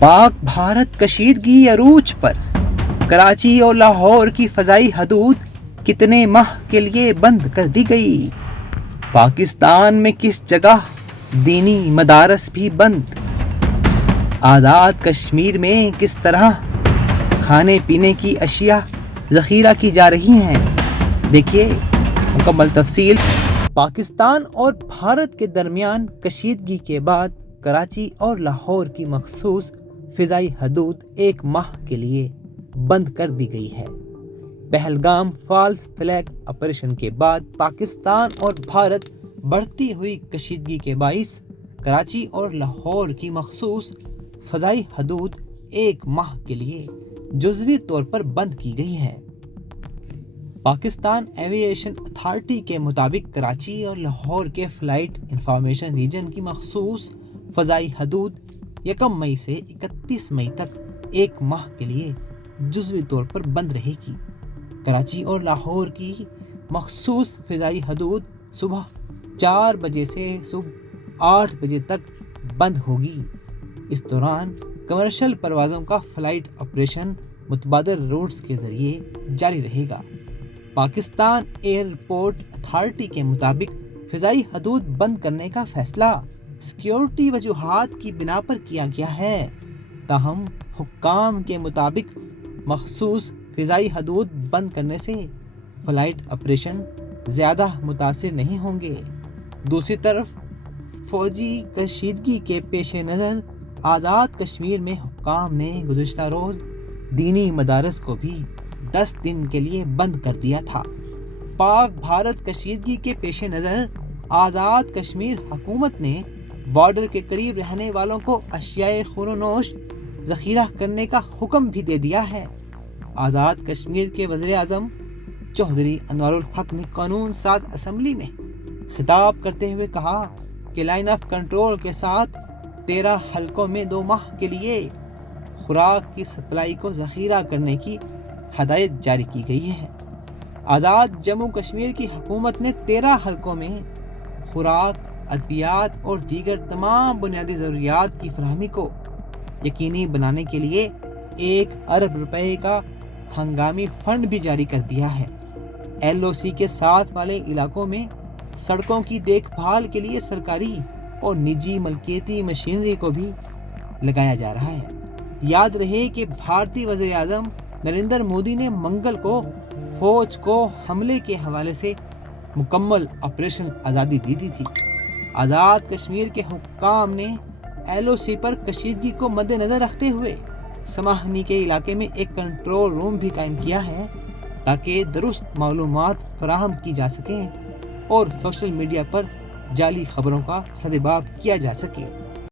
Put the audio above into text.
پاک بھارت کشیدگی عروج پر، کراچی اور لاہور کی فضائی حدود کتنے ماہ کے لیے بند کر دی گئی؟ پاکستان میں کس جگہ دینی مدارس بھی بند؟ آزاد کشمیر میں کس طرح کھانے پینے کی اشیاء ذخیرہ کی جا رہی ہیں؟ دیکھیے مکمل تفصیل۔ پاکستان اور بھارت کے درمیان کشیدگی کے بعد کراچی اور لاہور کی مخصوص فضائی حدود ایک ماہ کے لیے بند کر دی گئی ہے۔ پہلگام فالس فلیگ آپریشن کے بعد پاکستان اور بھارت بڑھتی ہوئی کشیدگی کے باعث کراچی اور لاہور کی مخصوص فضائی حدود ایک ماہ کے لیے جزوی طور پر بند کی گئی ہے۔ پاکستان ایوی ایشن اتھارٹی کے مطابق کراچی اور لاہور کے فلائٹ انفارمیشن ریجن کی مخصوص فضائی حدود 1 مئی سے 31 مئی تک ایک ماہ کے لیے جزوی طور پر بند رہے گی۔ کراچی اور لاہور کی مخصوص فضائی حدود صبح 4 بجے سے صبح 8 بجے تک بند ہوگی۔ اس دوران کمرشل پروازوں کا فلائٹ آپریشن متبادل روٹس کے ذریعے جاری رہے گا۔ پاکستان ایئرپورٹ اتھارٹی کے مطابق فضائی حدود بند کرنے کا فیصلہ سیکیورٹی وجوہات کی بنا پر کیا گیا ہے، تاہم حکام کے مطابق مخصوص فضائی حدود بند کرنے سے فلائٹ آپریشن زیادہ متاثر نہیں ہوں گے۔ دوسری طرف فوجی کشیدگی کے پیش نظر آزاد کشمیر میں حکام نے گزشتہ روز دینی مدارس کو بھی 10 دن کے لیے بند کر دیا تھا۔ پاک بھارت کشیدگی کے پیش نظر آزاد کشمیر حکومت نے بارڈر کے قریب رہنے والوں کو اشیاء خور و نوش ذخیرہ کرنے کا حکم بھی دے دیا ہے۔ آزاد کشمیر کے وزیر اعظم چودھری انوار الحق نے قانون ساز اسمبلی میں خطاب کرتے ہوئے کہا کہ لائن آف کنٹرول کے ساتھ 13 حلقوں میں 2 ماہ کے لیے خوراک کی سپلائی کو ذخیرہ کرنے کی ہدایت جاری کی گئی ہے۔ آزاد جموں کشمیر کی حکومت نے 13 حلقوں میں خوراک، ادویات اور دیگر تمام بنیادی ضروریات کی فراہمی کو یقینی بنانے کے لیے 1 ارب روپے کا ہنگامی فنڈ بھی جاری کر دیا ہے۔ LOC کے ساتھ والے علاقوں میں سڑکوں کی دیکھ بھال کے لیے سرکاری اور نجی ملکیتی مشینری کو بھی لگایا جا رہا ہے۔ یاد رہے کہ بھارتی وزیر اعظم نریندر مودی نے منگل کو فوج کو حملے کے حوالے سے مکمل آپریشن آزادی دی تھی۔ آزاد کشمیر کے حکام نے LOC پر کشیدگی کو مد نظر رکھتے ہوئے سماہنی کے علاقے میں ایک کنٹرول روم بھی قائم کیا ہے تاکہ درست معلومات فراہم کی جا سکیں اور سوشل میڈیا پر جعلی خبروں کا سدباب کیا جا سکے۔